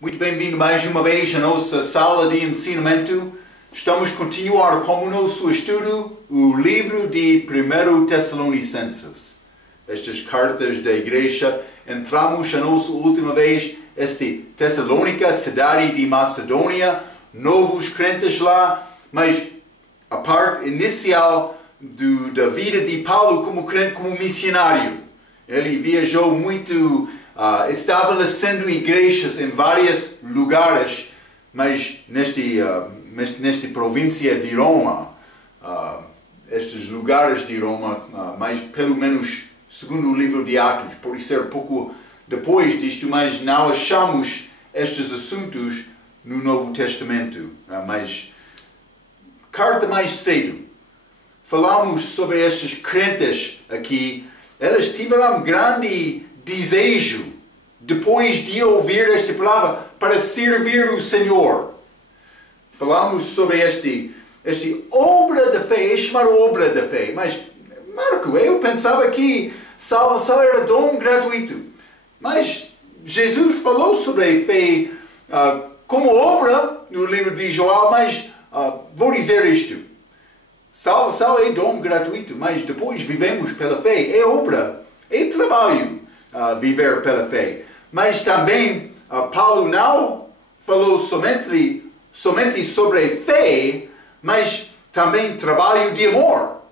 Muito bem-vindo mais uma vez à nossa sala de ensinamento. Estamos a continuar com o nosso estudo, o livro de 1 Tessalonicenses. Estas cartas da igreja. Entramos a nossa última vez este Tessalônica, cidade de Macedônia, novos crentes lá, mas a parte inicial da vida de Paulo como crente, como missionário. Ele viajou muito, estabelecendo igrejas em vários lugares, mas nesta província de Roma, estes lugares de Roma, mas pelo menos segundo o livro de Atos, pode ser pouco depois disto, mas não achamos estes assuntos no Novo Testamento. Mas carta mais cedo, falamos sobre estes crentes aqui. Eles tiveram grande desejo, depois de ouvir esta palavra, para servir o Senhor. Falamos sobre esta obra da fé, é chamada obra da fé. Mas, Marco, eu pensava que salvação era dom gratuito. Mas Jesus falou sobre a fé como obra no livro de João, mas vou dizer isto. Salvação é dom gratuito, mas depois vivemos pela fé. É obra, é trabalho viver pela fé. Mas também Paulo não falou somente sobre a fé, mas também trabalho de amor.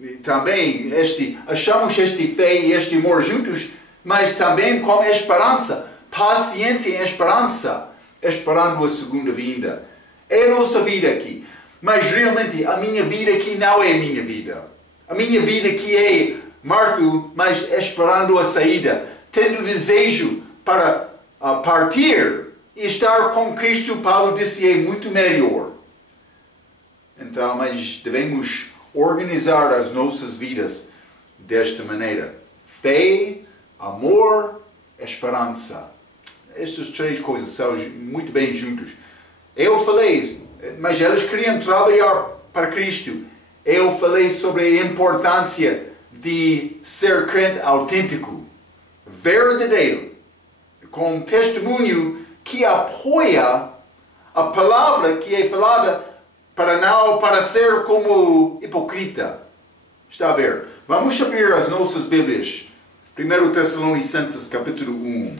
E também achamos esta fé e este amor juntos, mas também com esperança, paciência e esperança, esperando a segunda vinda. É a nossa vida aqui. Mas realmente a minha vida aqui não é a minha vida. A minha vida aqui é, Marco, mas esperando a saída, tendo desejo para partir e estar com Cristo. Paulo disse, é muito melhor. Então, mas devemos organizar as nossas vidas desta maneira. Fé, amor, esperança. Estas três coisas são muito bem juntas. Eu falei, mas eles queriam trabalhar para Cristo. Eu falei sobre a importância de ser crente autêntico, verdadeiro, com testemunho que apoia a palavra que é falada, para não parecer como hipocrita. Está a ver? Vamos abrir as nossas Bíblias. 1 Tessalonicenses, capítulo 1.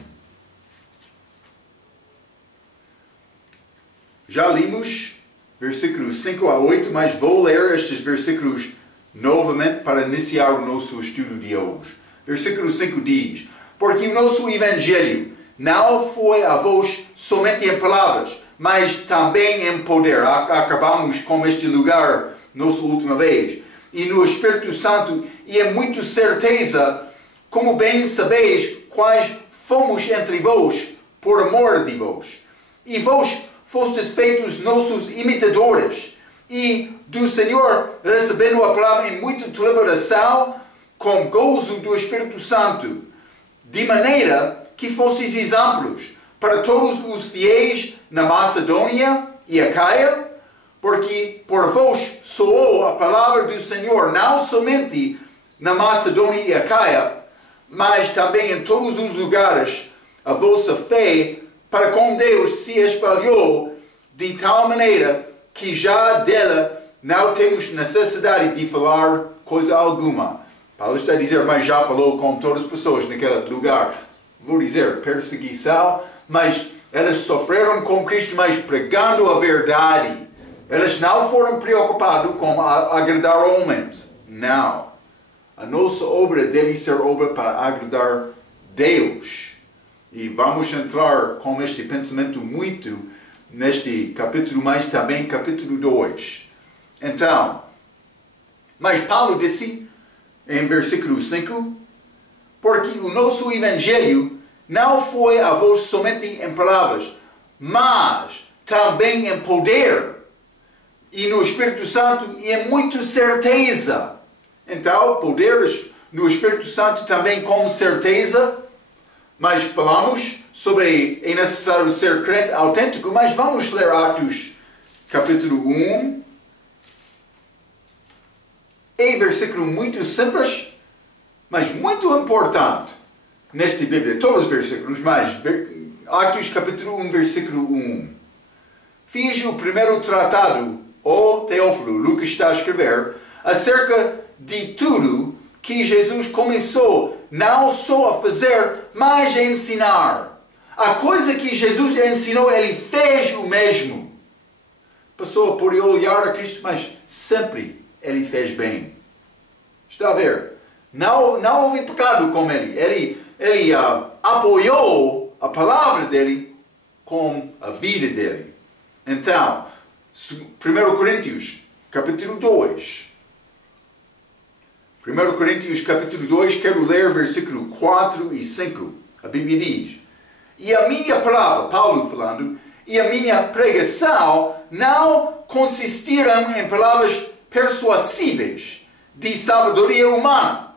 Já limos versículos 5 a 8, mas vou ler estes versículos novamente para iniciar o nosso estudo de hoje. Versículo 5 diz: porque o nosso evangelho não foi a vós somente em palavras, mas também em poder. Acabamos com este lugar nossa última vez. E no Espírito Santo, e é muito certeza, como bem sabeis, quais fomos entre vós, por amor de vós. E vós fostes feitos nossos imitadores, e do Senhor recebendo a palavra em muita deliberação, com gozo do Espírito Santo, de maneira que fostes exemplos para todos os fiéis na Macedônia e Acaia, porque por vós soou a palavra do Senhor, não somente na Macedônia e Acaia, mas também em todos os lugares, a vossa fé para com Deus se espalhou de tal maneira que já dela não temos necessidade de falar coisa alguma. Paulo está a dizer, mas já falou com todas as pessoas naquele lugar. Vou dizer, perseguição, mas elas sofreram com Cristo, mas pregando a verdade. Elas não foram preocupados com agradar homens. Não. A nossa obra deve ser obra para agradar Deus. E vamos entrar com este pensamento muito neste capítulo, mas também capítulo 2. Então, mas Paulo disse em versículo 5, porque o nosso evangelho não foi a vós somente em palavras, mas também em poder e no Espírito Santo e em muita certeza. Então, poder no Espírito Santo também com certeza. Mas falamos sobre é necessário ser crente autêntico, mas vamos ler Atos capítulo 1. É versículo muito simples, mas muito importante nesta Bíblia. Todos os versículos, mas Atos capítulo 1, versículo 1. Fiz o primeiro tratado, ó Teófilo, Lucas está a escrever, acerca de tudo que Jesus começou não só a fazer, mas a ensinar. A coisa que Jesus ensinou, ele fez o mesmo. A pessoa pode olhar a Cristo, mas sempre ele fez bem. Está a ver? Não houve pecado com ele. Ele apoiou a palavra dele com a vida dele. Então, 1 Coríntios, capítulo 2. 1 Coríntios, capítulo 2, quero ler versículo 4 e 5. A Bíblia diz: E a minha palavra, Paulo falando, e a minha pregação não consistiram em palavras persuasíveis de sabedoria humana,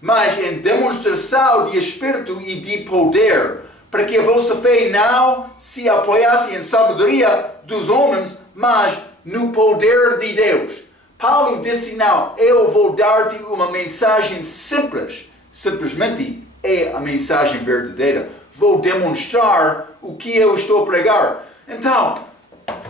mas em demonstração de espírito e de poder, para que a vossa fé não se apoiasse em sabedoria dos homens, mas no poder de Deus. Paulo disse: não, eu vou dar-te uma mensagem simples. Simplesmente é a mensagem verdadeira. Vou demonstrar o que eu estou a pregar. Então,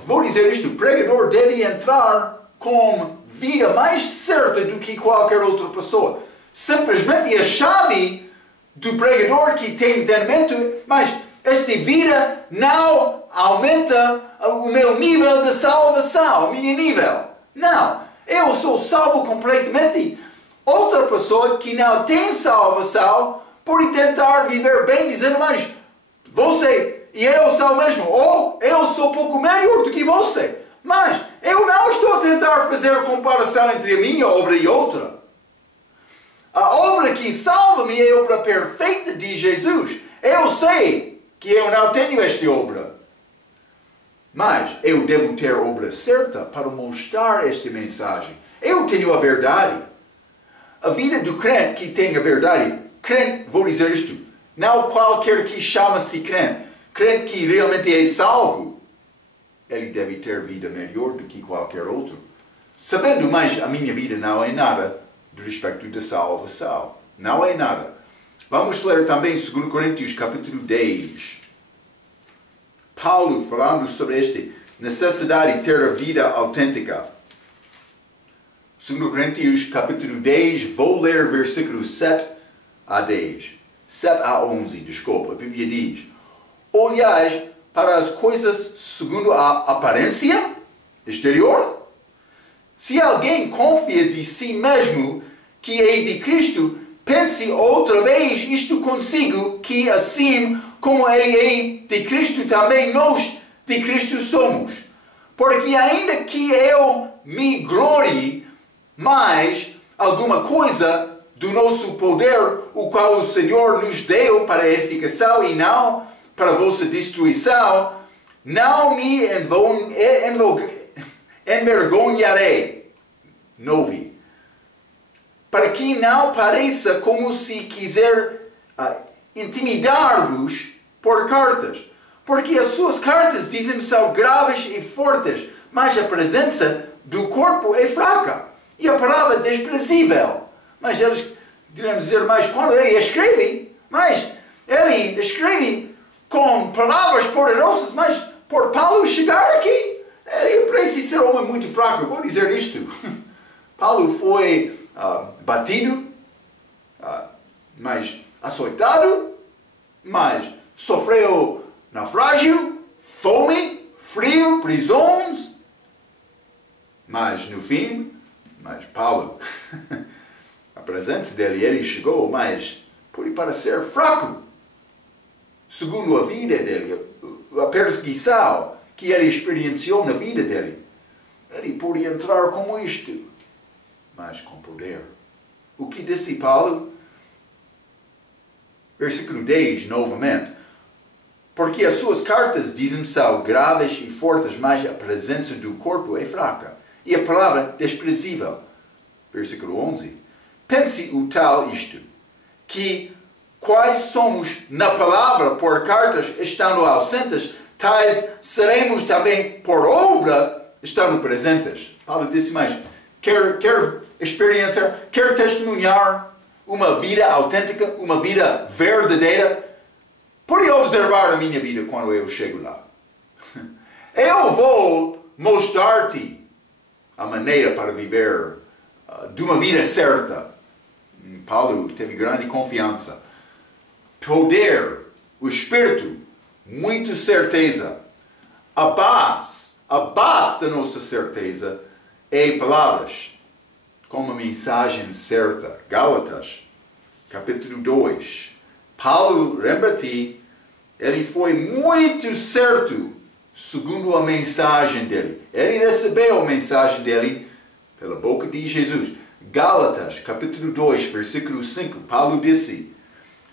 vou dizer isto: o pregador deve entrar com vida mais certa do que qualquer outra pessoa. Simplesmente a chave do pregador que tem entendimento, mas esta vida não aumenta o meu nível de salvação, o meu nível. Não, eu sou salvo completamente. Outra pessoa que não tem salvação pode tentar viver bem, dizendo: mas você e eu sou o mesmo, ou eu sou um pouco melhor do que você. Mas eu não estou a tentar fazer a comparação entre a minha obra e outra. A obra que salva-me é a obra perfeita de Jesus. Eu sei que eu não tenho esta obra, mas eu devo ter a obra certa para mostrar esta mensagem. Eu tenho a verdade. A vida do crente que tem a verdade, crente, vou dizer isto, não qualquer que chama-se crente, crente que realmente é salvo, ele deve ter vida melhor do que qualquer outro. Sabendo, mas a minha vida não é nada de respeito da salvação. Não é nada. Vamos ler também 2 Coríntios capítulo 10. Paulo falando sobre esta necessidade de ter a vida autêntica. 2 Coríntios capítulo 10, vou ler versículos 7 a 10. 7 a 11, desculpa. A Bíblia diz: olhais para as coisas segundo a aparência exterior? Se alguém confia de si mesmo que é de Cristo, pense outra vez isto consigo, que assim como ele é de Cristo, também nós de Cristo somos. Porque ainda que eu me glorie mais alguma coisa do nosso poder, o qual o Senhor nos deu para a edificação e não para a vossa destruição, não me envergonharei. 9. Para que não pareça como se quiser intimidar-vos por cartas. Porque as suas cartas, dizem, são graves e fortes, mas a presença do corpo é fraca. E a palavra é desprezível. Mas eles, diremos dizer, mas quando ele escreve, com palavras poderosas, mas por Paulo chegar aqui, ele precisa ser um homem muito fraco. Eu vou dizer isto. Paulo foi batido, mas açoitado, mas sofreu naufrágio, fome, frio, prisões. Mas no fim, Paulo, a presença dele, ele chegou, mas pode parecer fraco. Segundo a vida dele, a perseguição que ele experienciou na vida dele, ele pode entrar como isto, mas com poder. O que disse Paulo? Versículo 10, novamente. Porque as suas cartas, dizem, são graves e fortes, mas a presença do corpo é fraca. E a palavra desprezível. Versículo 11. Pense o tal isto, que quais somos na palavra por cartas estando ausentes, tais seremos também por obra estando presentes. Paulo disse mais, quer experienciar, quer testemunhar uma vida autêntica, uma vida verdadeira, Pode observar a minha vida quando eu chego lá. Eu vou mostrar-te a maneira para viver de uma vida certa. Paulo teve grande confiança. Poder, o Espírito, muita certeza. A base da nossa certeza é palavras, como a mensagem certa. Gálatas, capítulo 2. Paulo, lembra-te, ele foi muito certo segundo a mensagem dele. Ele recebeu a mensagem dele pela boca de Jesus. Gálatas, capítulo 2, versículo 5, Paulo disse: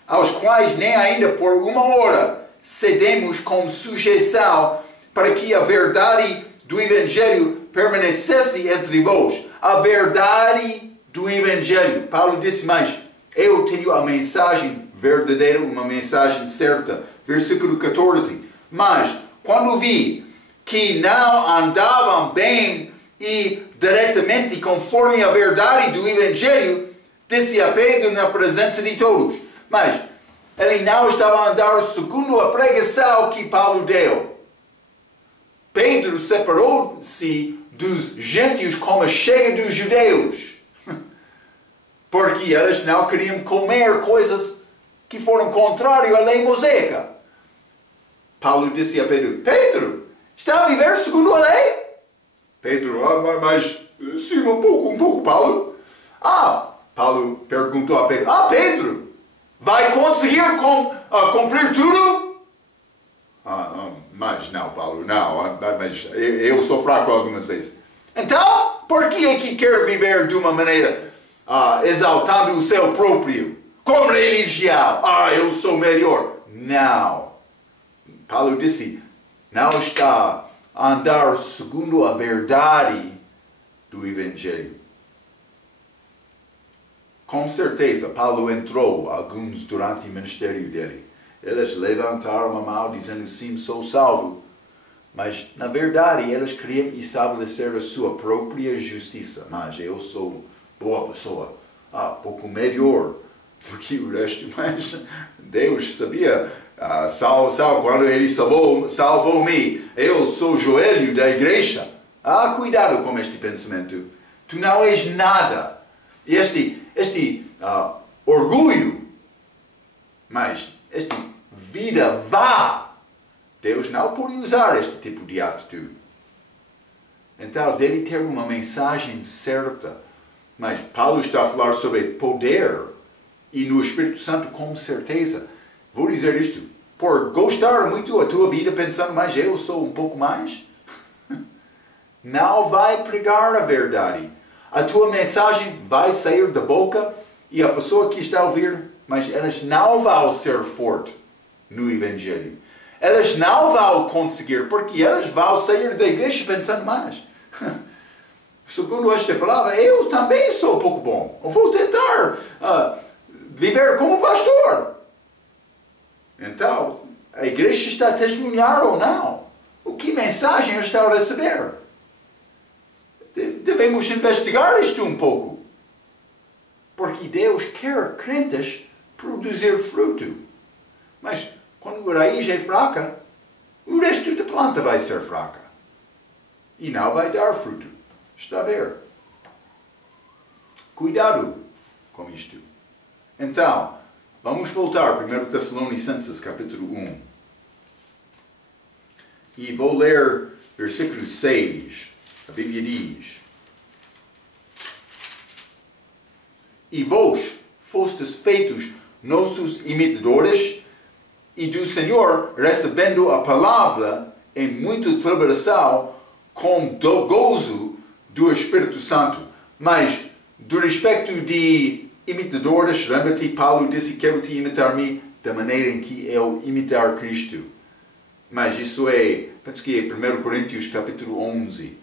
aos quais nem ainda por uma hora cedemos com sujeição, para que a verdade do Evangelho permanecesse entre vós. A verdade do Evangelho. Paulo disse mais: eu tenho a mensagem verdadeira, uma mensagem certa. Versículo 14. Mas, quando vi que não andavam bem e diretamente conforme a verdade do Evangelho, disse a Pedro na presença de todos. Mas, ele não estava a andar segundo a pregação que Paulo deu. Pedro separou-se dos gentios como a chega dos judeus. Porque eles não queriam comer coisas que foram contrárias à lei mosaica. Paulo disse a Pedro: Pedro, está a viver segundo a lei? Pedro: mas sim, um pouco, Paulo. Paulo perguntou a Pedro: Pedro, vai conseguir cumprir tudo? Mas não, Paulo, não. Mas eu sou fraco algumas vezes. Então, por que é que quer viver de uma maneira exaltando o seu próprio? Como religião. Eu sou melhor. Não. Paulo disse: não está a andar segundo a verdade do Evangelho. Com certeza, Paulo entrou alguns durante o ministério dele. Eles levantaram a mão dizendo: sim, sou salvo. Mas, na verdade, eles queriam estabelecer a sua própria justiça. Mas eu sou boa pessoa, pouco melhor do que o resto. Mas Deus sabia, quando Ele salvou-me, eu sou o joelho da igreja. Cuidado com este pensamento. Tu não és nada. Este orgulho, mas esta vida vá. Deus não pode usar este tipo de atitude. Então, deve ter uma mensagem certa. Mas Paulo está a falar sobre poder e no Espírito Santo com certeza. Vou dizer isto: por gostar muito da tua vida pensando, mas eu sou um pouco mais, não vai pregar a verdade. A tua mensagem vai sair da boca e a pessoa que está a ouvir, mas elas não vão ser fortes no Evangelho. Elas não vão conseguir, porque elas vão sair da igreja pensando, mas segundo esta palavra, eu também sou um pouco bom. Eu vou tentar viver como pastor. Então, a igreja está a testemunhar ou não? O que mensagem eu estou a receber? Devemos investigar isto um pouco. Porque Deus quer crentes produzir fruto. Mas quando a raiz é fraca, o resto da planta vai ser fraca. E não vai dar fruto. Está a ver? Cuidado com isto. Então, vamos voltar a 1 Tessalonicenses, capítulo 1. E vou ler versículo 6. A Bíblia diz: e vós fostes feitos nossos imitadores, e do Senhor, recebendo a palavra em muita tribulação, com gozo do Espírito Santo. Mas, do respeito de imitadores, lembra-te, Paulo disse: quero-te imitar-me da maneira em que eu imitar Cristo. Mas isso penso que é 1 Coríntios capítulo 11.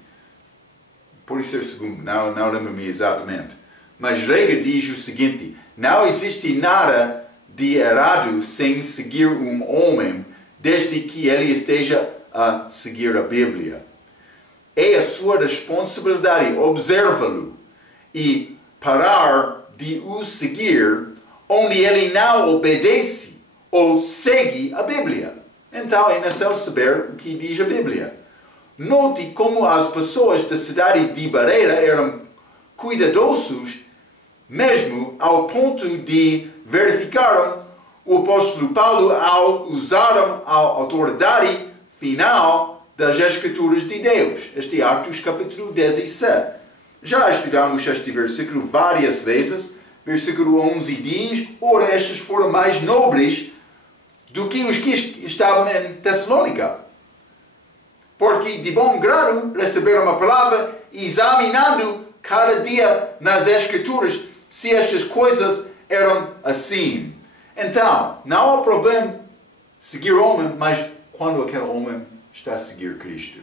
Pode ser segundo, não lembro-me exatamente. Mas regra diz o seguinte: não existe nada de errado sem seguir um homem, desde que ele esteja a seguir a Bíblia. É a sua responsabilidade observá-lo e parar de o seguir onde ele não obedece ou segue a Bíblia. Então é necessário saber o que diz a Bíblia. Note como as pessoas da cidade de Bereia eram cuidadosos, mesmo ao ponto de verificar o apóstolo Paulo ao usar a autoridade final das Escrituras de Deus. Este é Atos capítulo 17. Já estudamos este versículo várias vezes. Versículo 11 diz: ora, estes foram mais nobres do que os que estavam em Tessalônica, porque de bom grado receberam a palavra, examinando cada dia nas Escrituras se estas coisas eram assim. Então, não há problema seguir o homem, mas quando aquele homem está a seguir Cristo.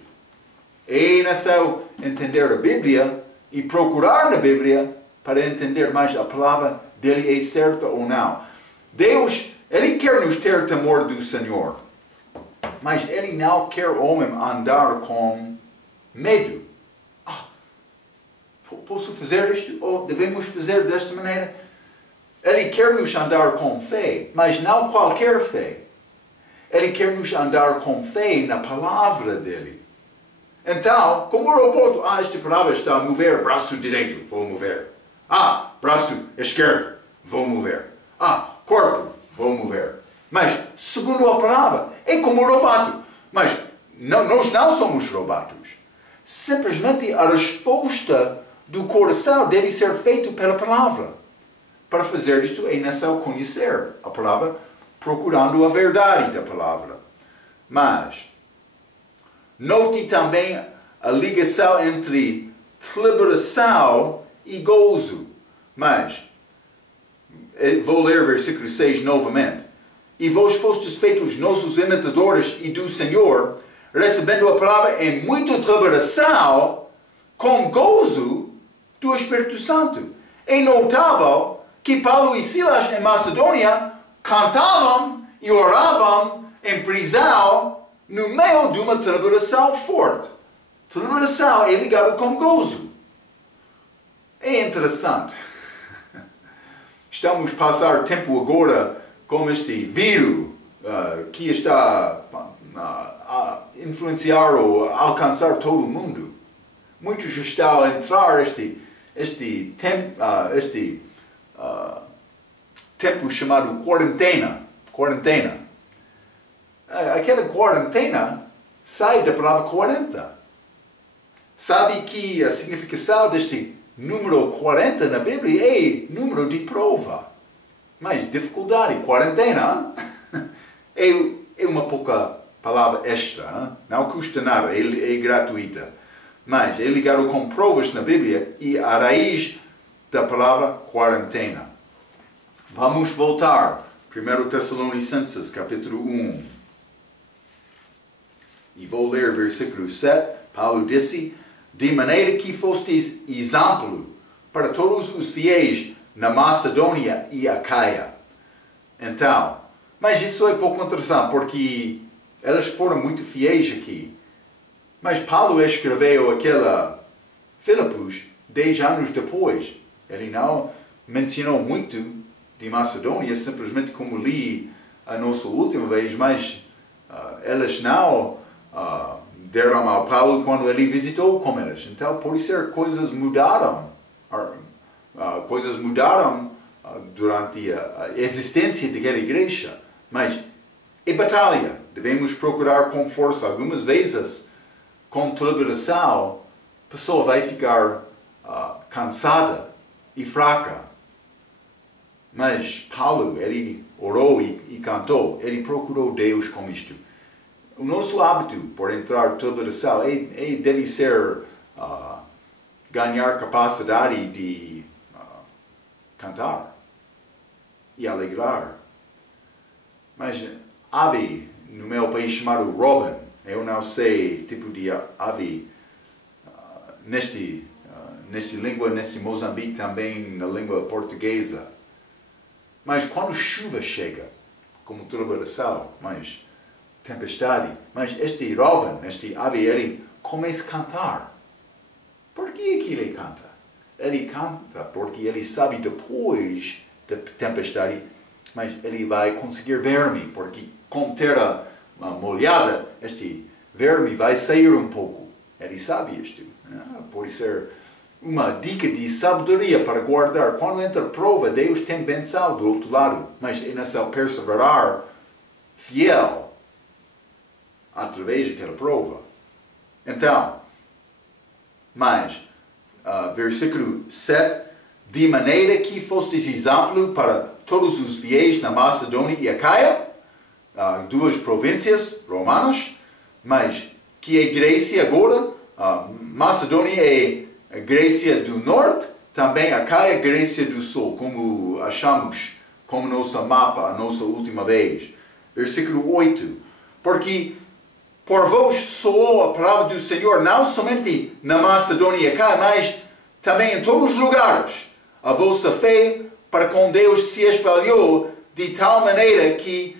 É necessário entender a Bíblia e procurar na Bíblia para entender mais a palavra dele é certa ou não. Deus, Ele quer nos ter temor do Senhor, mas Ele não quer o homem andar com medo. Posso fazer isto? Ou devemos fazer desta maneira? Ele quer nos andar com fé, mas não qualquer fé. Ele quer nos andar com fé na palavra dele. Então, como o robô, esta palavra está a mover, braço direito, vou mover. Braço esquerdo, vou mover. Corpo, vou mover. Mas, segundo a palavra, é como o robô. Mas nós não somos robôs. Simplesmente a resposta do coração deve ser feita pela palavra. Para fazer isto é necessário conhecer a palavra, procurando a verdade da palavra. Mas, note também a ligação entre deliberação e gozo. Mas, vou ler versículo 6 novamente. E vós fostes feitos nossos imitadores e do Senhor, recebendo a palavra em muita deliberação, com gozo do Espírito Santo. É notável que Paulo e Silas em Macedônia cantavam e oravam em prisão no meio de uma deliberação forte. Deliberação é ligado com gozo. É interessante. Estamos a passar tempo agora com este vírus que está a influenciar ou a alcançar todo o mundo. Muitos estão a entrar este tempo chamado quarentena. Aquela quarentena sai da palavra 40. Sabe que a significação deste número 40 na Bíblia é número de prova. Mas dificuldade, quarentena, é uma pouca palavra extra. Não custa nada, é gratuita. Mas é ligado com provas na Bíblia e a raiz da palavra quarentena. Vamos voltar. 1 Tessalonicenses, capítulo 1. E vou ler versículo 7. Paulo disse: de maneira que fostes exemplo para todos os fiéis na Macedônia e Acaia. Então, mas isso é pouco interessante, porque elas foram muito fiéis aqui. Mas Paulo escreveu aquela Filipos 10 anos depois. Ele não mencionou muito de Macedônia, simplesmente como li a nossa última vez, mas elas não deram ao Paulo quando ele visitou com elas. Então, por isso, coisas mudaram. Coisas mudaram durante a existência daquela igreja. Mas é batalha. Devemos procurar com força. Algumas vezes, com deliberação, a pessoa vai ficar cansada e fraca. Mas Paulo, ele orou e cantou. Ele procurou Deus com isto. O nosso hábito por entrar em deliberação deve ser ganhar capacidade de cantar e alegrar. Mas ave, no meu país chamado robin, eu não sei tipo de ave neste língua, neste Moçambique também na língua portuguesa. Mas quando chuva chega, como deliberação, mas tempestade, mas este robin, este ave, ele começa a cantar. Por que ele canta? Ele canta porque ele sabe depois da tempestade mas ele vai conseguir verme, porque com terra molhada, este verme vai sair um pouco. Ele sabe isto. Pode ser uma dica de sabedoria para guardar. Quando entra a prova, Deus tem bênção do outro lado, mas é necessário perseverar fiel através daquela prova. Então, mas, versículo 7, de maneira que fostes exemplo para todos os fiéis na Macedônia e Acaia, duas províncias romanas, mas que é Grécia agora, Macedônia é a Grécia do Norte, também Acaia, Grécia do Sul, como achamos, como nosso mapa, a nossa última vez. Versículo 8, porque por vós soou a palavra do Senhor, não somente na Macedônia e Acaia, mas também em todos os lugares. A vossa fé para com Deus se espalhou de tal maneira que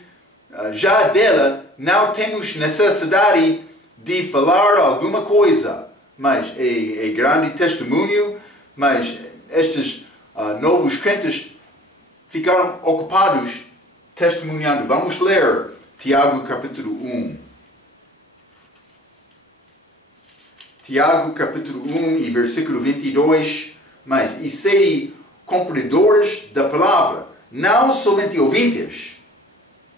já dela não temos necessidade de falar alguma coisa. Mas é grande testemunho, mas estes novos crentes ficaram ocupados testemunhando. Vamos ler Tiago capítulo 1. Tiago capítulo 1 e versículo 22. Mas, e sede cumpridores da palavra, não somente ouvintes,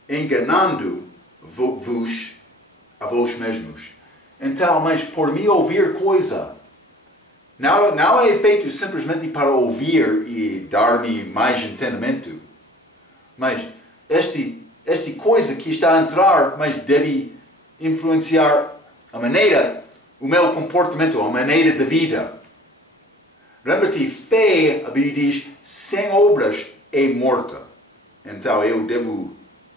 enganando-vos a vós mesmos. Então, mas por me ouvir coisa, não é feito simplesmente para ouvir e dar-me mais entendimento. Mas esta coisa que está a entrar, mas deve influenciar a maneira, o meu comportamento, a maneira de vida. Lembra-te, fé, a Bíblia diz, sem obras é morta. Então eu devo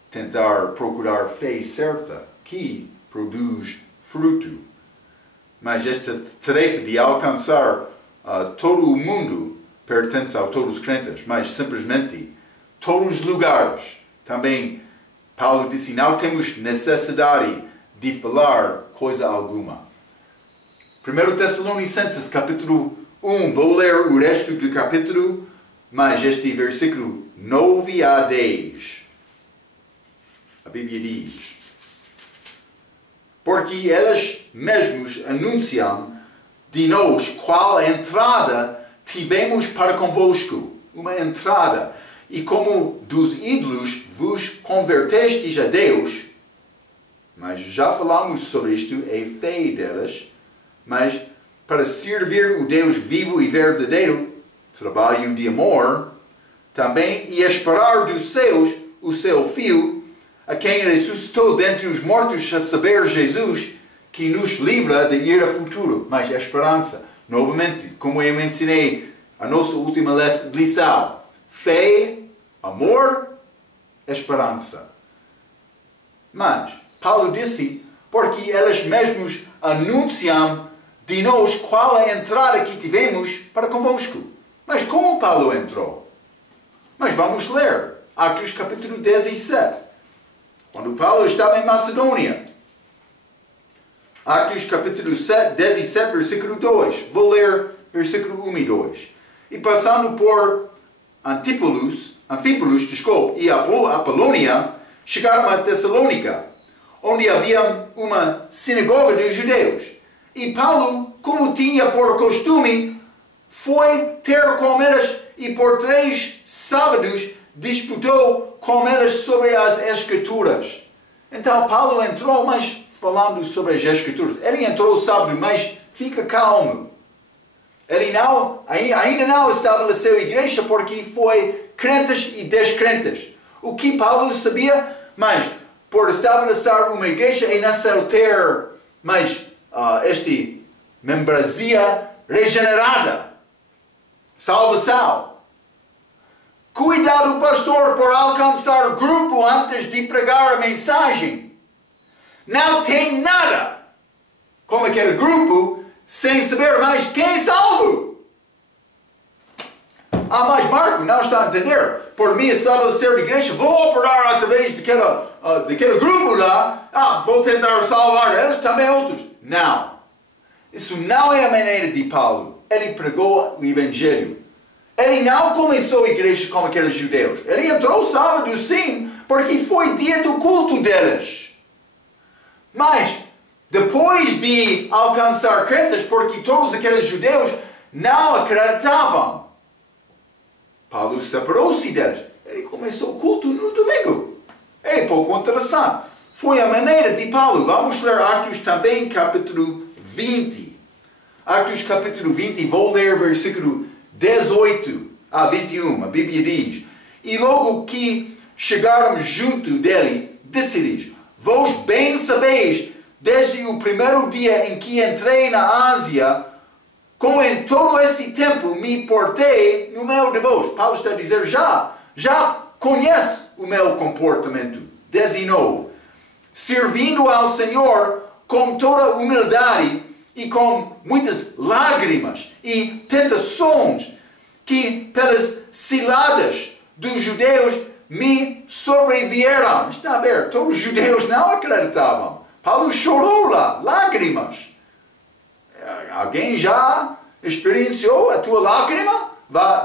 tentar procurar fé certa, que produz fruto. Mas esta tarefa de alcançar todo o mundo pertence a todos os crentes, mas simplesmente todos os lugares. Também Paulo disse, não temos necessidade de falar coisa alguma. 1 Tessalonicenses capítulo 1, vou ler o resto do capítulo, mas este versículo 9 a 10. A Bíblia diz, porque eles mesmos anunciam de nós qual a entrada tivemos para convosco, uma entrada, e como dos ídolos vos convertestes a Deus, mas já falamos sobre isto, é fé deles, mas para servir o Deus vivo e verdadeiro, trabalho de amor, também, e esperar dos céus o seu Filho, a quem ressuscitou dentre os mortos, a saber, Jesus, que nos livra da ira futura. Mas a esperança, novamente, como eu ensinei a nossa última lição, fé, amor, esperança. Mas, Paulo disse, porque eles mesmos anunciam de nós qual a entrada que tivemos para convosco. Mas como Paulo entrou? Mas vamos ler Atos capítulo 17. Quando Paulo estava em Macedônia. Atos capítulo 17, versículo 2. Vou ler versículo 1 e 2. E passando por Anfípolis, e Apolônia, chegaram a Tessalônica, onde havia uma sinagoga dos judeus. E Paulo, como tinha por costume, foi ter com eles e por 3 sábados disputou com eles sobre as Escrituras. Então Paulo entrou, mas falando sobre as Escrituras. Ele entrou sábado, mas fica calmo. Ele ainda não estabeleceu a igreja porque foi crentes e descrentes. O que Paulo sabia, mas por estabelecer uma igreja é necessário ter membresia regenerada. Salvação. Cuidado, pastor, por alcançar grupo antes de pregar a mensagem. Não tem nada como aquele grupo sem saber mais quem é salvo. Mas Marco não está a entender. Por mim estabelecer a igreja, vou operar através daquele grupo lá. Vou tentar salvar eles, também outros. Não. Isso não é a maneira de Paulo. Ele pregou o Evangelho. Ele não começou a igreja como aqueles judeus. Ele entrou sábado sim, porque foi dia do culto deles. Mas, depois de alcançar crentes, porque todos aqueles judeus não acreditavam, Paulo separou-se deles. Ele começou o culto no domingo. É pouco interessante. Foi a maneira de Paulo. Vamos ler Atos também, capítulo 20. Atos capítulo 20, vou ler versículo 18 a 21. A Bíblia diz: E logo que chegaram junto dele, disse-lhes: Vós bem sabeis, desde o primeiro dia em que entrei na Ásia, como em todo esse tempo me portei no meio de vós. Paulo está a dizer, já conhece o meu comportamento. 19. Servindo ao Senhor com toda humildade e com muitas lágrimas e tentações que pelas ciladas dos judeus me sobrevieram. Está a ver, todos os judeus não acreditavam. Paulo chorou lá, lágrimas. Alguém já experienciou a tua lágrima?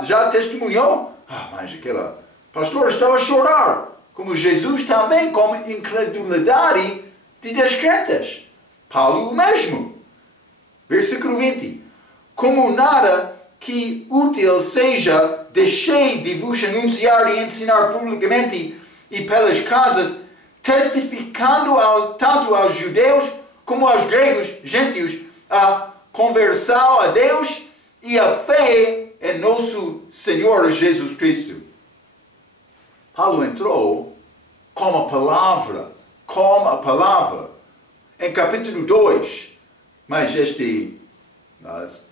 Já testemunhou? Mas aquela pastor estava a chorar. Como Jesus também, com incredulidade de descrentes. Paulo mesmo. Versículo 20. Como nada que útil seja, deixei de vos anunciar e ensinar publicamente e pelas casas, testificando tanto aos judeus como aos gregos, gentios, a conversão a Deus e a fé em nosso Senhor Jesus Cristo. Paulo entrou com a palavra, em capítulo 2, mas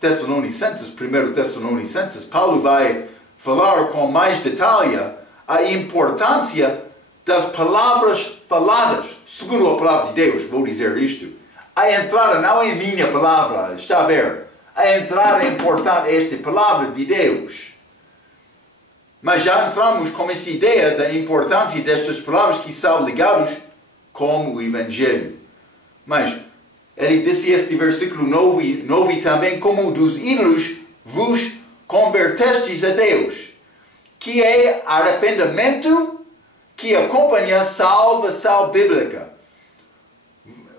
Tessalonicenses, 1 Tessalonicenses, Paulo vai falar com mais detalhe a importância das palavras faladas, segundo a palavra de Deus, vou dizer isto. A entrada não é minha palavra, está a ver? A entrada é importante, esta palavra de Deus. Mas já entramos com essa ideia da importância destas palavras que são ligadas com o Evangelho. Mas ele disse este versículo 9 também, como dos ídolos vos convertestes a Deus, que é arrependimento que acompanha a salvação bíblica.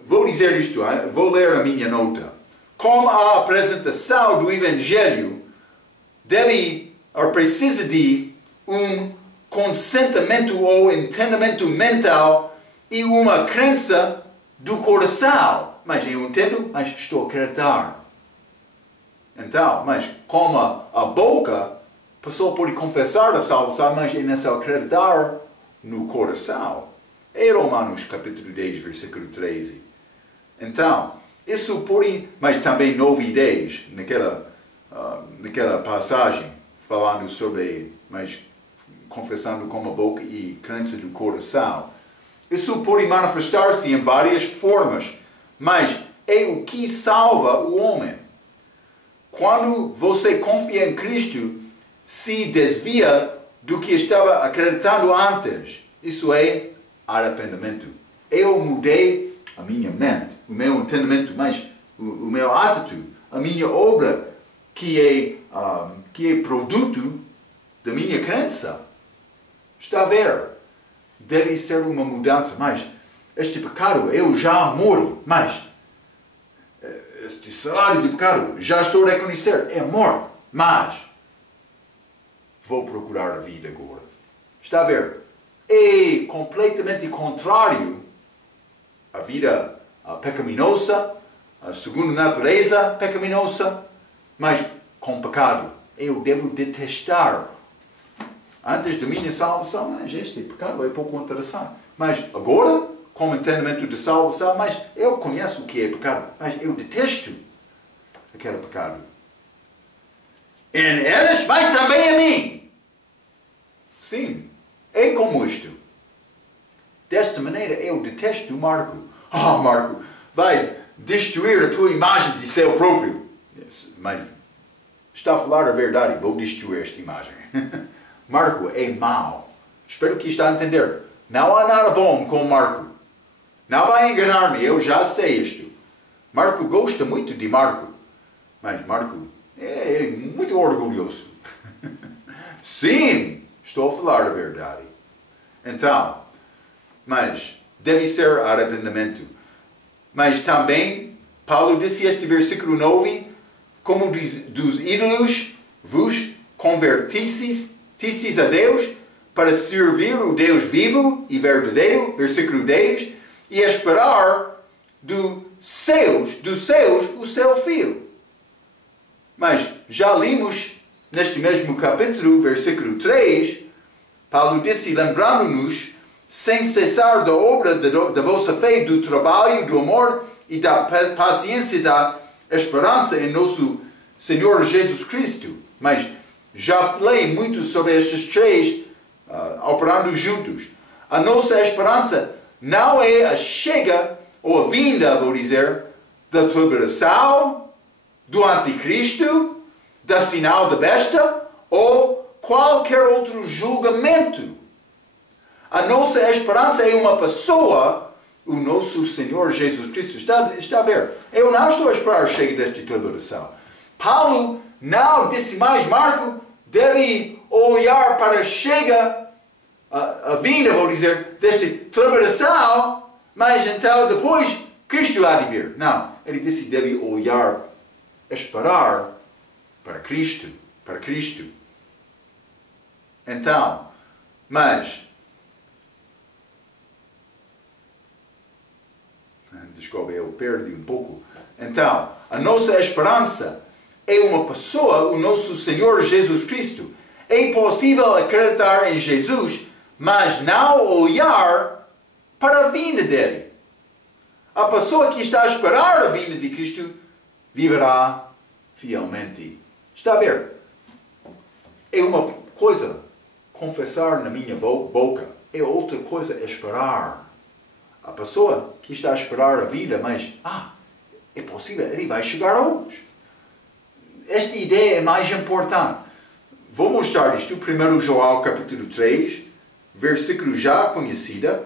Vou dizer isto, vou ler a minha nota. Com a apresentação do Evangelho, precisa de um consentimento ou entendimento mental e uma crença do coração. Mas eu entendo, mas estou a acreditar. Então, mas como a boca, a pessoa pode confessar a salvação, mas é necessário acreditar no coração. É Romanos capítulo 10, versículo 13. Então, isso pode, mas também 9 e 10, naquela passagem, falando sobre, mas confessando com a boca e crença do coração. Isso pode manifestar-se em várias formas, mas é o que salva o homem. Quando você confia em Cristo, se desvia do que estava acreditando antes. Isso é arrependimento. Eu mudei a minha mente, o meu entendimento, mas o meu atitude, a minha obra, que é produto da minha crença. Está a ver? Deve ser uma mudança, mas este pecado eu já morro, mas este salário de pecado já estou a reconhecer, é morte, mas vou procurar a vida agora. Está a ver? É completamente contrário à vida pecaminosa, a segunda natureza pecaminosa, mas com pecado. Eu devo detestar. Antes da minha salvação, mas este pecado é pouco interessante. Mas agora, com o entendimento de salvação, mas eu conheço o que é pecado, mas eu detesto aquele pecado. Em eles, mas também a mim. Sim, é como isto. Desta maneira eu detesto Marco. Marco, vai destruir a tua imagem de seu próprio. Mas está a falar a verdade, vou destruir esta imagem. Marco é mau. Espero que está a entender. Não há nada bom com Marco. Não vai enganar-me, eu já sei isto. Marco gosta muito de Marco. Mas Marco é muito orgulhoso. Sim, estou a falar a verdade. Então, mas deve ser arrependimento. Mas também, Paulo disse este versículo 9, como dos ídolos vos convertistes a Deus para servir o Deus vivo e verdadeiro, versículo 10, e esperar dos céus o seu Filho. Mas já limos neste mesmo capítulo, versículo 3, Paulo disse, lembrando-nos, sem cessar da obra da vossa fé, do trabalho, do amor e da paciência, da esperança em nosso Senhor Jesus Cristo. Mas já falei muito sobre estes três operando juntos. A nossa esperança não é a chega ou a vinda, vou dizer, da tribulação, do anticristo, da sinal da besta ou qualquer outro julgamento. A nossa esperança é uma pessoa, o nosso Senhor Jesus Cristo. Está a ver? Eu não estou a esperar a chega desta tribulação. Paulo não disse mais, Marco, deve olhar para a chega, a vinda, vou dizer, desta tribulação, mas então depois Cristo há de vir. Não, ele disse deve olhar, esperar para Cristo, para Cristo. Então, mas, desculpe, eu perdi um pouco. Então, a nossa esperança é uma pessoa, o nosso Senhor Jesus Cristo. É possível acreditar em Jesus, mas não olhar para a vinda dele. A pessoa que está a esperar a vinda de Cristo viverá fielmente. Está a ver? É uma coisa confessar na minha boca, é outra coisa esperar. A pessoa que está a esperar a vida, mas, é possível, ele vai chegar hoje. Esta ideia é mais importante. Vou mostrar isto, 1 João capítulo 3, versículo já conhecido.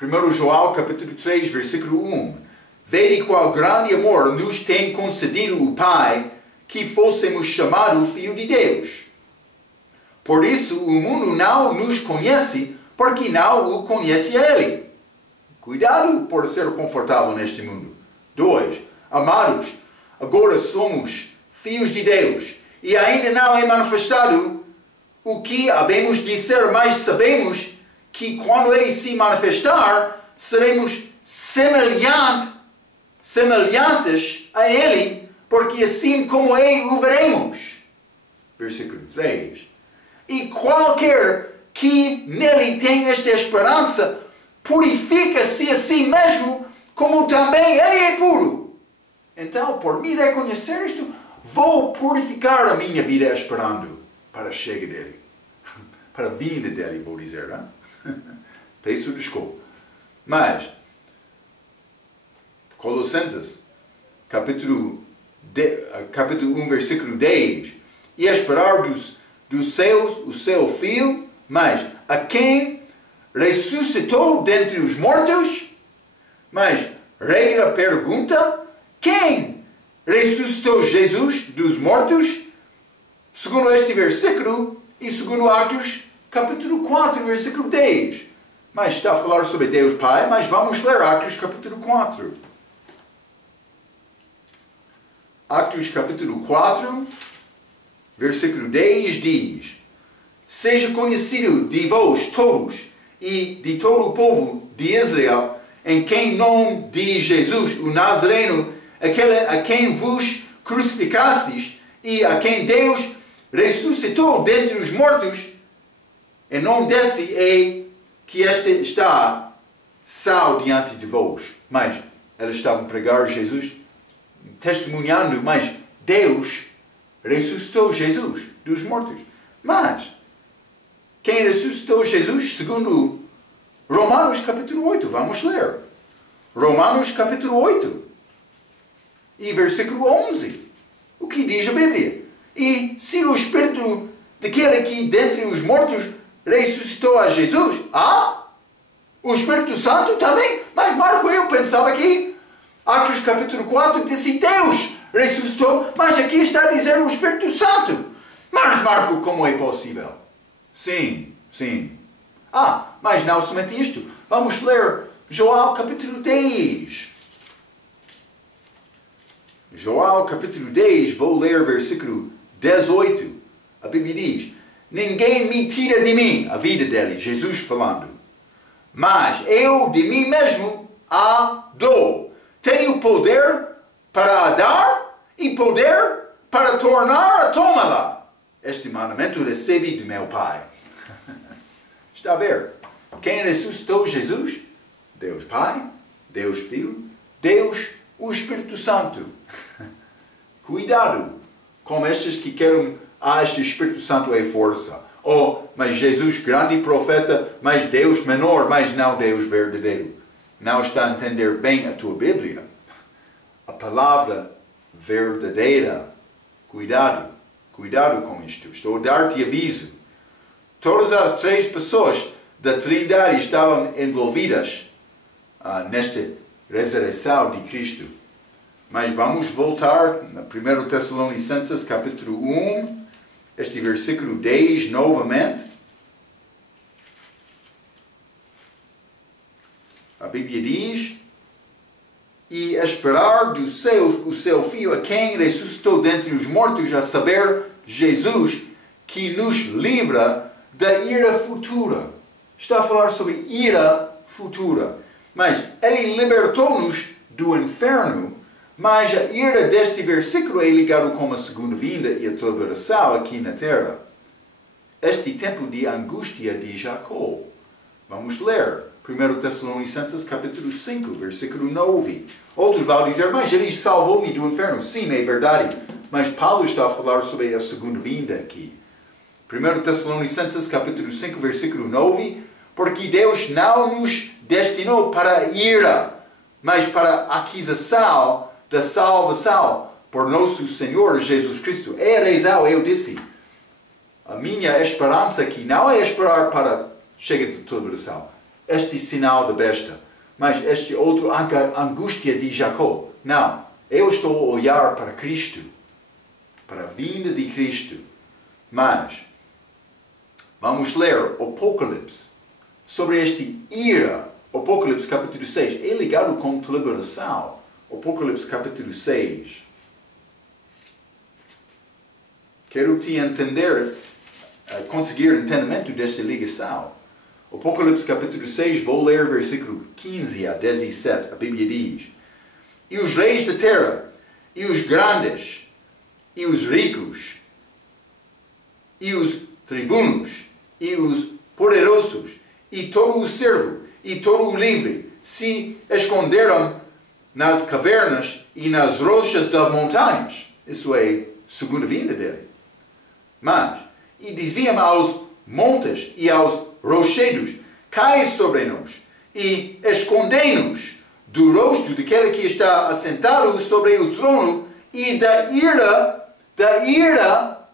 1 João capítulo 3, versículo 1. Vede qual grande amor nos tem concedido o Pai, que fôssemos chamados filho de Deus. Por isso o mundo não nos conhece, porque não o conhece a Ele. Cuidado por ser confortável neste mundo. 2. Amados, agora somos filhos de Deus, e ainda não é manifestado o que havemos de ser, mas sabemos que quando Ele se manifestar, seremos semelhantes a Ele, porque assim como Ele o veremos. Versículo 3. E qualquer que nele tem esta esperança, purifica-se a si mesmo, como também Ele é puro. Então, por me reconhecer isto, vou purificar a minha vida esperando para a chega dele. Para a vinda dele, vou dizer, não? Peço desculpa. Mas, Colossenses, capítulo 1, versículo 10. E esperar dos céus o seu Filho, mas a quem ressuscitou dentre os mortos. Mas, regra pergunta, quem ressuscitou Jesus dos mortos? Segundo este versículo e segundo Atos, capítulo 4, versículo 10. Mas está a falar sobre Deus Pai, mas vamos ler Atos, capítulo 4. Atos, capítulo 4, versículo 10 diz: Seja conhecido de vós todos e de todo o povo de Israel, em quem nome de Jesus, o Nazareno, aquele a quem vos crucificastes e a quem Deus ressuscitou dentre os mortos, em nome desse é que este está sal diante de vós. Mas eles estavam a pregar Jesus, testemunhando, mas Deus ressuscitou Jesus dos mortos. Mas quem ressuscitou Jesus, segundo Romanos capítulo 8, vamos ler. Romanos capítulo 8 e versículo 11. O que diz a Bíblia? E se o Espírito daquele que dentre os mortos ressuscitou a Jesus, o Espírito Santo também. Mas Marco, eu pensava que Atos capítulo 4 disse Deus ressuscitou, mas aqui está a dizer o Espírito Santo. Mas, Marco, como é possível? Sim, sim. Mas não somente isto. Vamos ler João capítulo 10. João capítulo 10, vou ler versículo 18. A Bíblia diz: ninguém me tira de mim, a vida dele, Jesus falando. Mas eu de mim mesmo a dou. Tenho poder para a dar e poder para tornar a tomá-la. Este mandamento recebi de meu Pai. Está a ver? Quem ressuscitou Jesus? Deus Pai, Deus Filho, Deus o Espírito Santo. Cuidado com estes que querem, este Espírito Santo é força. Mas Jesus, grande profeta, mas Deus menor, mas não Deus verdadeiro. Não está a entender bem a tua Bíblia. A palavra verdadeira. Cuidado com isto. Estou a dar-te aviso. Todas as 3 pessoas da Trindade estavam envolvidas nesta ressurreição de Cristo. Mas vamos voltar na 1 Tessalonicenses capítulo 1, este versículo 10 novamente. A Bíblia diz: e esperar do céu o seu Filho, a quem ressuscitou dentre os mortos, a saber, Jesus, que nos livra da ira futura. Está a falar sobre ira futura. Mas Ele libertou-nos do inferno, mas a ira deste versículo é ligado com a segunda vinda e a tribulação aqui na terra. Este tempo de angústia de Jacó. Vamos ler 1 Tessalonicenses capítulo 5, versículo 9. Outros vão dizer: mas Ele salvou-me do inferno. Sim, é verdade. Mas Paulo está a falar sobre a segunda vinda aqui. 1 Tessalonicenses capítulo 5, versículo 9. Porque Deus não nos destinou para a ira, mas para a aquisição da salvação por nosso Senhor Jesus Cristo. É a razão, eu disse. A minha esperança aqui não é esperar para a chega de tribulação. Este sinal da besta. Mas este outro angústia de Jacó. Não. Eu estou a olhar para Cristo. Para a vinda de Cristo. Mas, vamos ler Apocalipse. Sobre este ira. Apocalipse capítulo 6. É ligado com tribulação. Apocalipse capítulo 6. Quero te entender, conseguir entendimento desta ligação. Apocalipse capítulo 6, vou ler versículo 15 a 17. A Bíblia diz: e os reis da terra, e os grandes, e os ricos, e os tribunos, e os poderosos, e todo o servo, e todo o livre, se esconderam nas cavernas e nas rochas das montanhas. Isso é a segunda vinda dele. Mas, e diziam aos montes e aos rochedos: cai sobre nós e escondei-nos do rosto daquele que está assentado sobre o trono e da ira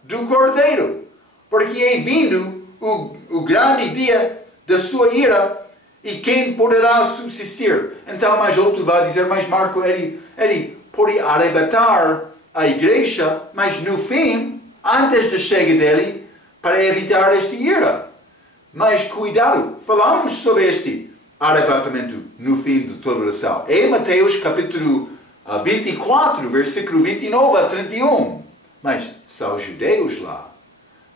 do Cordeiro. Porque é vindo o grande dia da sua ira, e quem poderá subsistir? Então, mais outro vai dizer: mas Marco, ele pode arrebatar a igreja, mas no fim, antes da chega dele, para evitar esta ira. Mas cuidado, falamos sobre este arrebatamento no fim da tribulação. É Mateus capítulo 24, versículo 29 a 31. Mas são os judeus lá.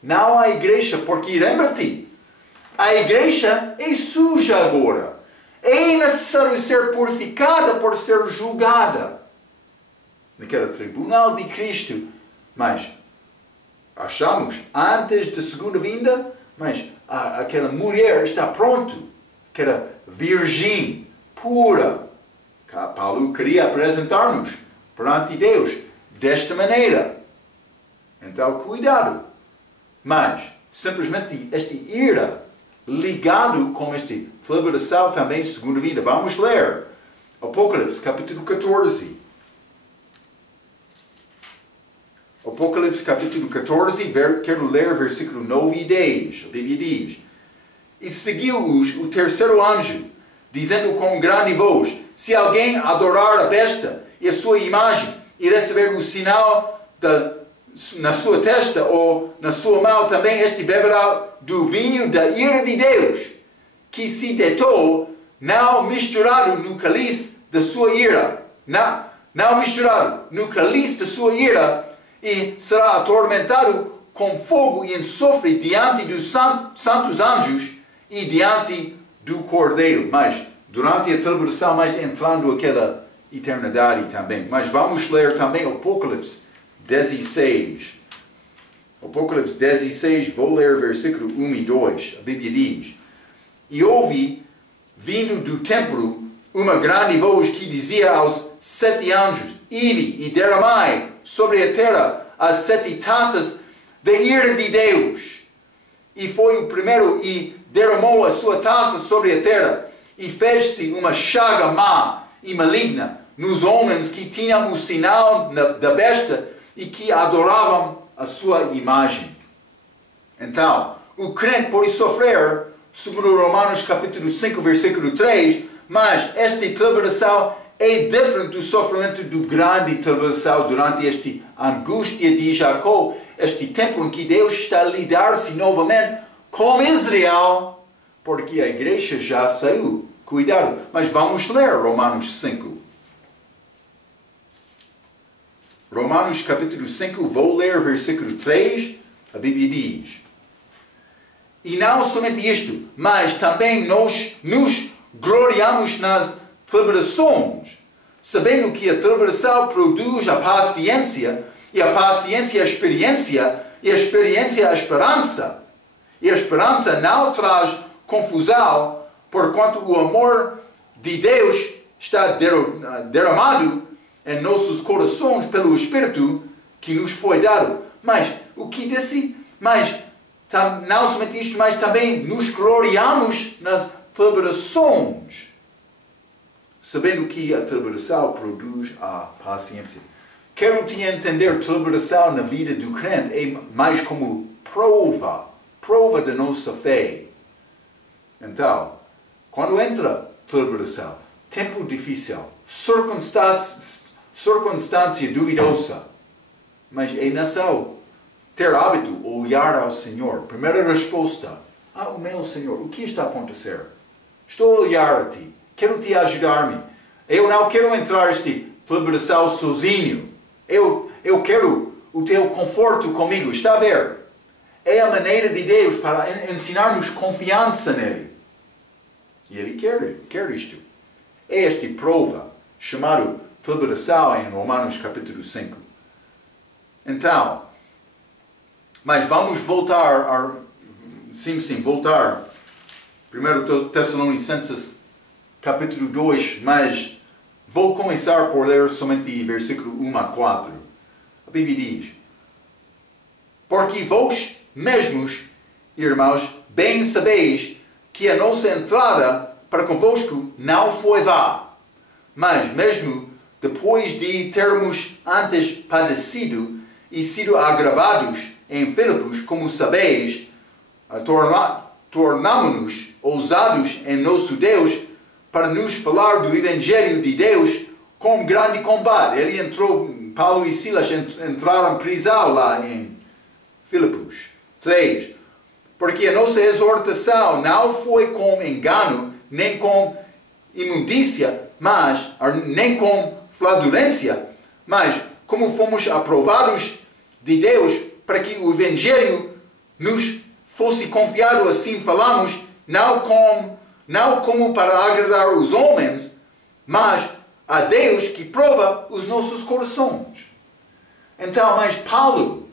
Não a igreja, porque lembra-te, a igreja é suja agora. É necessário ser purificada por ser julgada naquele tribunal de Cristo. Mas achamos, antes da segunda vinda, mas aquela mulher está pronta, aquela virgem pura. Paulo queria apresentar-nos perante Deus desta maneira. Então, cuidado. Mas, simplesmente, esta ira ligado com este tribulação também, segunda vinda. Vamos ler Apocalipse, capítulo 14. Apocalipse, capítulo 14, quero ler versículo 9 e 10. A Bíblia diz: e seguiu-os o terceiro anjo, dizendo com grande voz: se alguém adorar a besta e a sua imagem, e receber o sinal na sua testa ou na sua mão também, este beberá do vinho da ira de Deus, que se deitou, não misturado no cálice da sua ira. Não misturado no cálice da sua ira, e será atormentado com fogo e enxofre diante dos santos anjos e diante do Cordeiro. Mas durante a tribulação, mas entrando aquela eternidade também. Mas vamos ler também Apocalipse 16. Apocalipse 16, vou ler versículo 1 e 2. A Bíblia diz: E ouvi, vindo do templo, uma grande voz que dizia aos 7 anjos: Ide e derramai sobre a terra as 7 taças da ira de Deus. E foi o primeiro e derramou a sua taça sobre a terra, e fez-se uma chaga má e maligna nos homens que tinham o sinal da besta e que adoravam a sua imagem. Então, o crente pode sofrer, segundo Romanos capítulo 5, versículo 3, mas esta tribulação é diferente do sofrimento do grande tribulação durante esta angústia de Jacó, este tempo em que Deus está a lidar-se novamente com Israel, porque a igreja já saiu. Cuidado, mas vamos ler Romanos 5. Romanos capítulo 5, vou ler versículo 3, a Bíblia diz: E não somente isto, mas também nós nos gloriamos nas tribulações, sabendo que a tribulação produz a paciência, e a paciência a experiência, e a experiência a esperança. E a esperança não traz confusão, porquanto o amor de Deus está derramado em nossos corações pelo Espírito que nos foi dado. Mas o que disse? Mas não somente isto, mas também nos gloriamos nas tribulações, sabendo que a tribulação produz a paciência. Quero te entender, tribulação na vida do crente é mais como prova da nossa fé. Então, quando entra tribulação, tempo difícil, circunstância duvidosa, mas é necessário ter hábito, olhar ao Senhor. Primeira resposta: o meu Senhor, o que está a acontecer? Estou a olhar a Ti, quero Te ajudar-me. Eu não quero entrar nesta tribulação sozinho. Eu quero o Teu conforto comigo. Está a ver? É a maneira de Deus para ensinar-nos confiança nele. E Ele quer isto. É esta prova, chamada tribulação em Romanos capítulo 5. Então, mas vamos voltar, voltar. 1 Tessalonicenses capítulo 2, mas vou começar por ler somente versículo 1 a 4. A Bíblia diz: Porque vós mesmos, irmãos, bem sabeis que a nossa entrada para convosco não foi vã, mas mesmo depois de termos antes padecido e sido agravados em Filipos, como sabeis, tornamo-nos ousados em nosso Deus para nos falar do Evangelho de Deus com grande combate. Paulo e Silas entraram em prisão lá em Filipos. 3. Porque a nossa exortação não foi com engano, nem com imundícia, nem com flatulência, mas como fomos aprovados de Deus para que o Evangelho nos fosse confiado, assim falamos, não como para agradar os homens, mas a Deus que prova os nossos corações. Então, mas Paulo,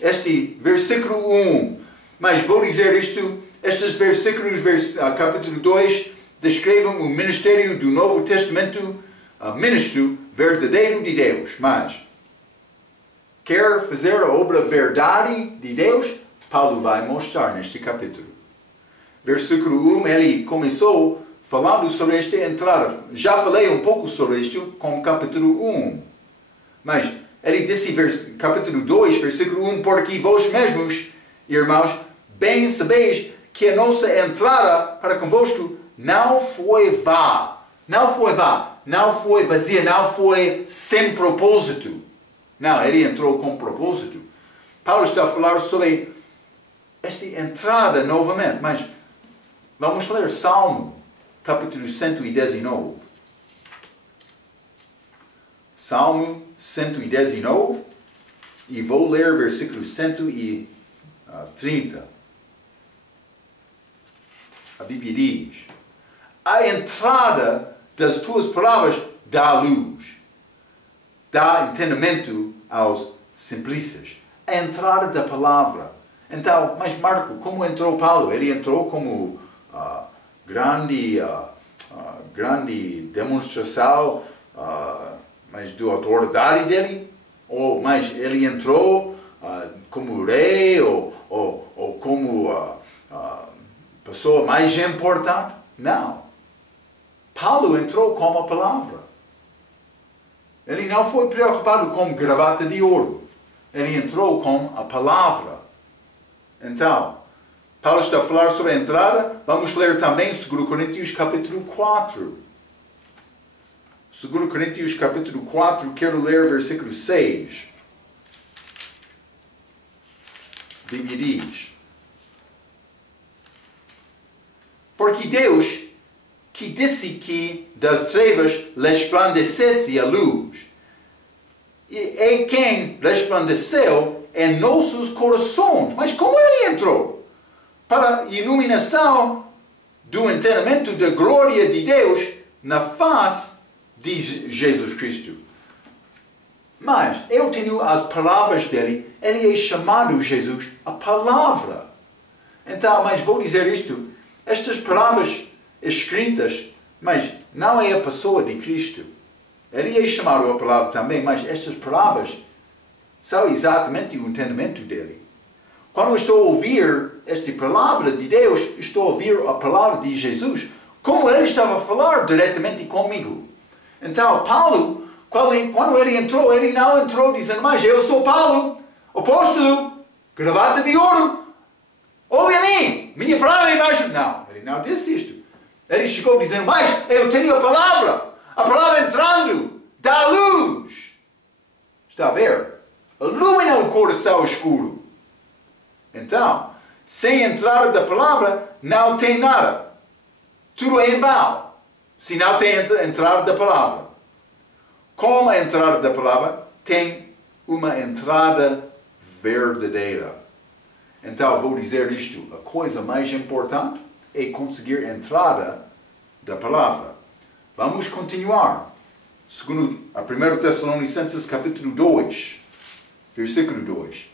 este versículo 1, mas vou dizer isto, estes versículos, capítulo 2, descrevem o ministério do Novo Testamento, ministro verdadeiro de Deus. Mas quer fazer a obra verdade de Deus? Paulo vai mostrar neste capítulo. Versículo 1, ele começou falando sobre esta entrada. Já falei um pouco sobre isto com o capítulo 1. Mas ele disse, capítulo 2, versículo 1, porque vós mesmos, irmãos, bem sabeis que a nossa entrada para convosco não foi vã. Não foi vã. Não foi vazia. Não foi sem propósito. Não, ele entrou com propósito. Paulo está a falar sobre esta entrada novamente, mas vamos ler Salmo, capítulo 119. Salmo 119, e vou ler versículo 130. A Bíblia diz: a entrada das tuas palavras dá luz, dá entendimento aos simplícios. A entrada da palavra. Então, mas Marco, como entrou Paulo? Ele entrou como grande demonstração mas da autoridade dele? Ou mas ele entrou como rei ou como pessoa mais importante? Não. Paulo entrou com a palavra. Ele não foi preocupado com gravata de ouro. Ele entrou com a palavra. Então, Paulo está a falar sobre a entrada. Vamos ler também 2 Coríntios capítulo 4. 2 Coríntios capítulo 4, quero ler versículo 6. A Bíblia diz: porque Deus, que disse que das trevas resplandecesse a luz, é quem resplandeceu em nossos corações. Mas como ele entrou? Para a iluminação do entendimento da glória de Deus na face de Jesus Cristo. Mas eu tenho as palavras dele. Ele é chamado Jesus a palavra. Então, mas vou dizer isto. Estas palavras escritas, mas não é a pessoa de Cristo. Ele é chamado a palavra também, mas estas palavras são exatamente o entendimento dele. Quando eu estou a ouvir esta palavra de Deus, estou a ouvir a palavra de Jesus, como ele estava a falar diretamente comigo. Então, Paulo, quando ele entrou, ele não entrou dizendo: mas eu sou Paulo, apóstolo, gravata de ouro, ouve a mim, minha palavra é mais... Não, ele não disse isto. Ele chegou dizendo: mas eu tenho a palavra entrando, dá luz. Está a ver? Ilumina o coração escuro. Então, sem a entrada da palavra, não tem nada. Tudo é em vão, se não tem a entrada da palavra. Com a entrada da palavra, tem uma entrada verdadeira. Então, vou dizer isto. A coisa mais importante é conseguir a entrada da palavra. Vamos continuar. Segundo a 1 Tessalonicenses, capítulo 2, versículo 2.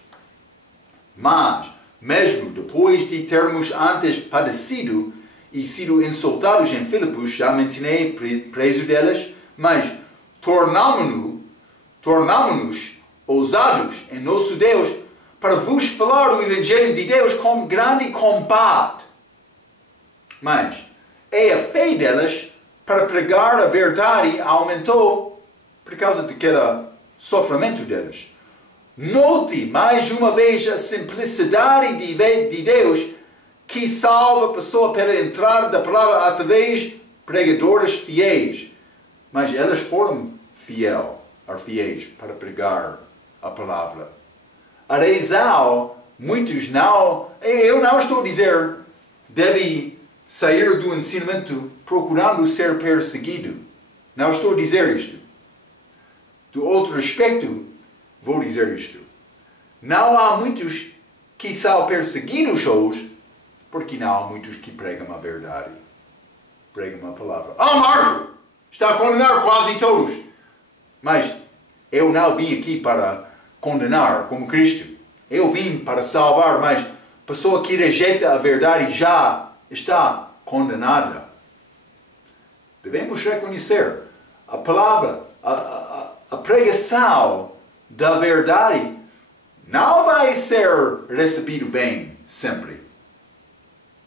Mas, mesmo depois de termos antes padecido e sido insultados em Filipos, já mencionei preso delas, mas tornámonos ousados em nosso Deus para vos falar o Evangelho de Deus com grande combate. Mas a fé delas para pregar a verdade aumentou por causa daquele sofrimento delas. Note mais uma vez a simplicidade de Deus que salva a pessoa pela entrada da palavra através de pregadores fiéis. Mas elas foram fiéis para pregar a palavra. A razão, muitos não... Eu não estou a dizer deve sair do ensinamento procurando ser perseguido. Não estou a dizer isto. Do outro aspecto, vou dizer isto. Não há muitos que são perseguidos hoje, porque não há muitos que pregam a verdade. Pregam a palavra. Marco! Está a condenar quase todos. Mas eu não vim aqui para condenar como Cristo. Eu vim para salvar, mas a pessoa que rejeita a verdade já está condenada. Devemos reconhecer a palavra, a pregação da verdade não vai ser recebido bem sempre.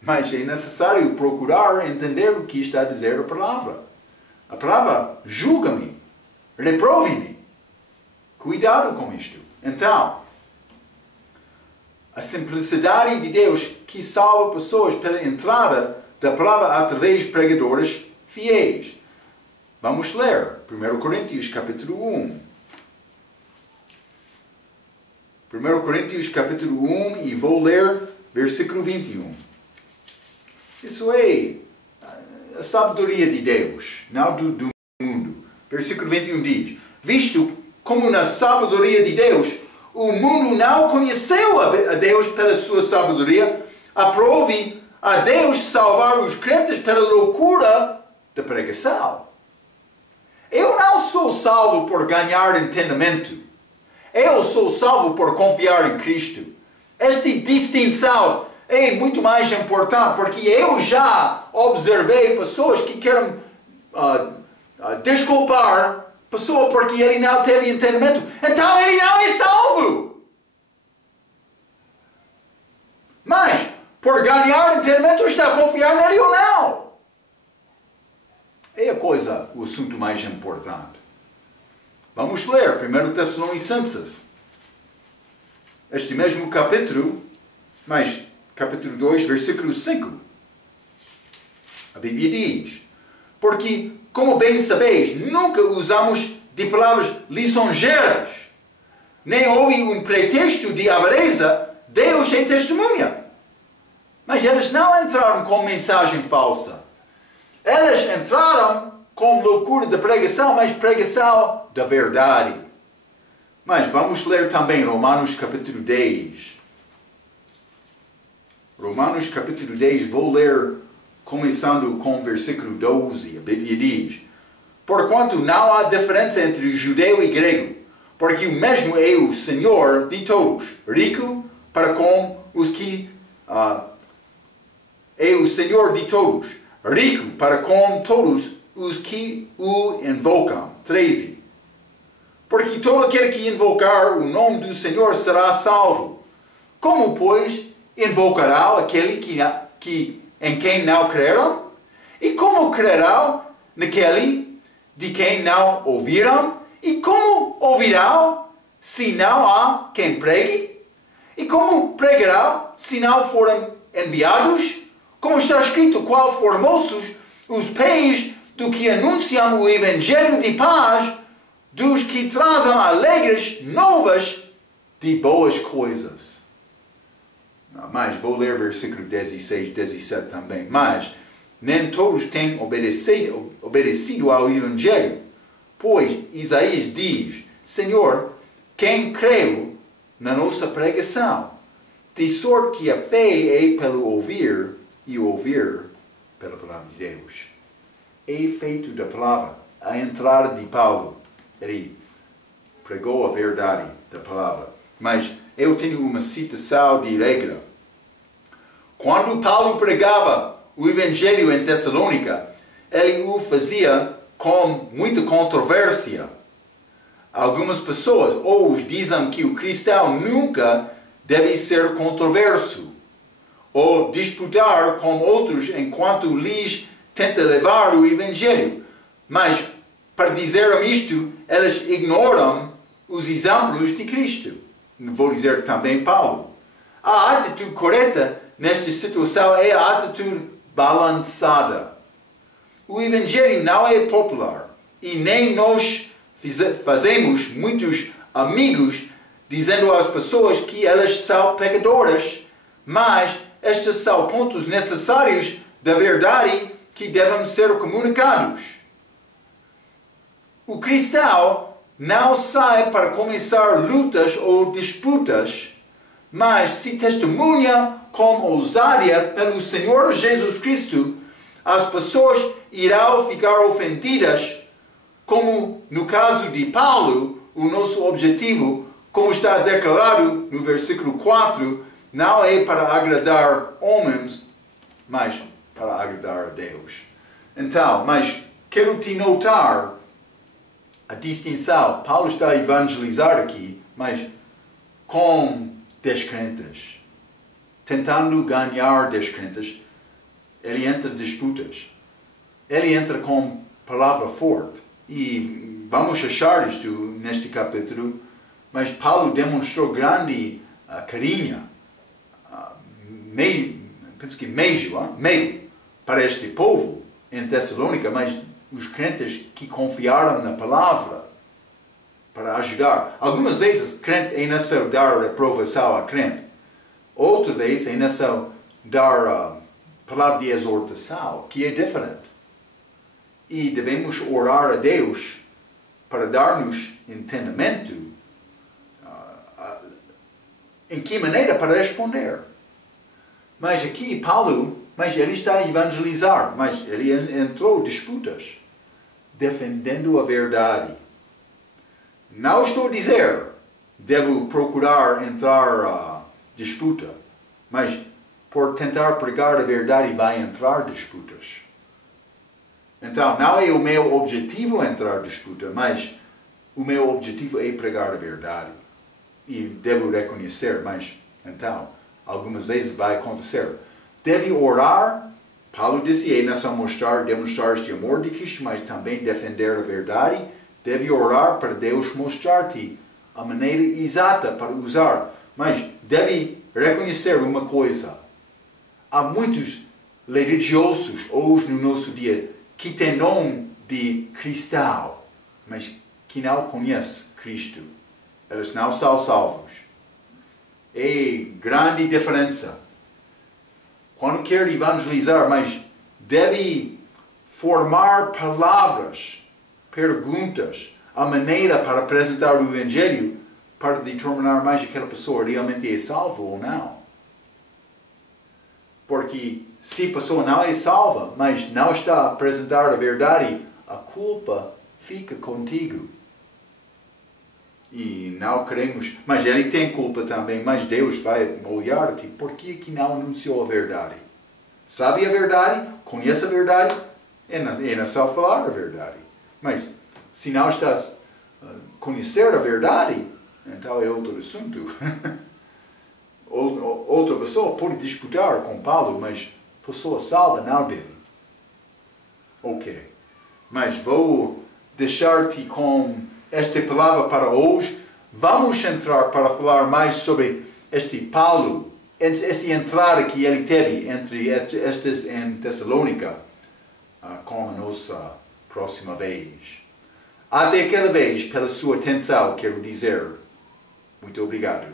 Mas é necessário procurar entender o que está a dizer a palavra. A palavra julga-me, reprove-me. Cuidado com isto. Então, a simplicidade de Deus que salva pessoas pela entrada da palavra através de pregadores fiéis. Vamos ler 1 Coríntios capítulo 1. 1 Coríntios capítulo 1 e vou ler versículo 21. Isso é a sabedoria de Deus, não do mundo. Versículo 21 diz: visto como na sabedoria de Deus, o mundo não conheceu a Deus pela sua sabedoria, aprove a Deus salvar os crentes pela loucura da pregação. Eu não sou salvo por ganhar entendimento. Eu sou salvo por confiar em Cristo. Esta distinção é muito mais importante, porque eu já observei pessoas que querem desculpar a pessoa porque ele não teve entendimento. Então ele não é salvo. Mas, por ganhar entendimento, está a confiar nele ou não? É o assunto mais importante. Vamos ler 1 Tessalonicenses. Este mesmo capítulo, mas capítulo 2, versículo 5. A Bíblia diz: porque, como bem sabeis, nunca usamos de palavras lisonjeiras, nem houve um pretexto de avareza, Deus é testemunha. Mas eles não entraram com mensagem falsa. Eles entraram com loucura de pregação, mas pregação da verdade. Mas vamos ler também Romanos capítulo 10. Romanos capítulo 10, vou ler começando com o versículo 12. A Bíblia diz: porquanto não há diferença entre judeu e grego, porque o mesmo é o Senhor de todos, rico para com os que... é o Senhor de todos, rico para com todos os que o invocam. 13. Porque todo aquele que invocar o nome do Senhor será salvo. Como, pois, invocará aquele em quem não creram? E como crerão naquele de quem não ouviram? E como ouvirão se não há quem pregue? E como pregarão se não forem enviados? Como está escrito: qual formosos os pés do que anunciam o Evangelho de paz, dos que trazem alegres novas de boas coisas. Mas vou ler versículo 16, 17 também. Mas nem todos têm obedecido ao Evangelho. Pois Isaías diz: Senhor, quem creu na nossa pregação? De sorte que a fé é pelo ouvir, e o ouvir pela palavra de Deus. É feito da palavra. A entrada de Paulo, ele pregou a verdade da palavra. Mas eu tenho uma citação de regra. Quando Paulo pregava o Evangelho em Tessalônica, ele o fazia com muita controvérsia. Algumas pessoas hoje dizem que o cristão nunca deve ser controverso ou disputar com outros enquanto lhes tenta levar o Evangelho. Mas, para dizer isto, eles ignoram os exemplos de Cristo. Vou dizer também Paulo. A atitude correta nesta situação é a atitude balançada. O Evangelho não é popular e nem nós fazemos muitos amigos dizendo às pessoas que elas são pecadoras, mas estes são pontos necessários da verdade que devem ser comunicados. O cristão não sai para começar lutas ou disputas, mas se testemunha com ousadia pelo Senhor Jesus Cristo, as pessoas irão ficar ofendidas, como no caso de Paulo. O nosso objetivo, como está declarado no versículo 4, não é para agradar homens, mas para agradar a Deus. Então, mas quero te notar a distinção. Paulo está a evangelizar aqui, mas com descrentes. Tentando ganhar descrentes, ele entra em disputas. Ele entra com palavra forte. E vamos achar isto neste capítulo, mas Paulo demonstrou grande carinho, meio para este povo em Tessalônica, mas os crentes que confiaram na palavra para ajudar. Algumas vezes, crente é necessário dar reprovação a crente. Outra vez, é necessário dar palavra de exortação, que é diferente. E devemos orar a Deus para dar-nos entendimento em que maneira para responder. Mas aqui, Paulo, ele está a evangelizar, mas ele entrou em disputas, defendendo a verdade. Não estou a dizer, devo procurar entrar disputa, mas por tentar pregar a verdade vai entrar disputas. Então, não é o meu objetivo entrar disputa, mas o meu objetivo é pregar a verdade. E devo reconhecer, mas então, algumas vezes vai acontecer. Deve orar, Paulo disse, é necessário demonstrar este amor de Cristo, mas também defender a verdade. Deve orar para Deus mostrar-te a maneira exata para usar. Mas deve reconhecer uma coisa. Há muitos religiosos hoje no nosso dia que têm nome de cristão, mas que não conhecem Cristo. Eles não são salvos. É grande diferença. Quando quer evangelizar, mas deve formar palavras, perguntas, a maneira para apresentar o Evangelho para determinar mais aquela pessoa realmente é salva ou não. Porque se a pessoa não é salva, mas não está a apresentar a verdade, a culpa fica contigo. E não queremos, mas ele tem culpa também, mas Deus vai olhar-te, por que não anunciou a verdade? Sabe a verdade? Conhece a verdade? É necessário falar a verdade. Mas se não estás a conhecer a verdade, então é outro assunto. Outra pessoa pode disputar com Paulo, mas pessoa salva não deve. Ok. Mas vou deixar-te com esta palavra para hoje. Vamos entrar para falar mais sobre este Paulo, esta entrada que ele teve entre estas em Tessalônica, com a nossa próxima vez. Até aquela vez, pela sua atenção, quero dizer muito obrigado.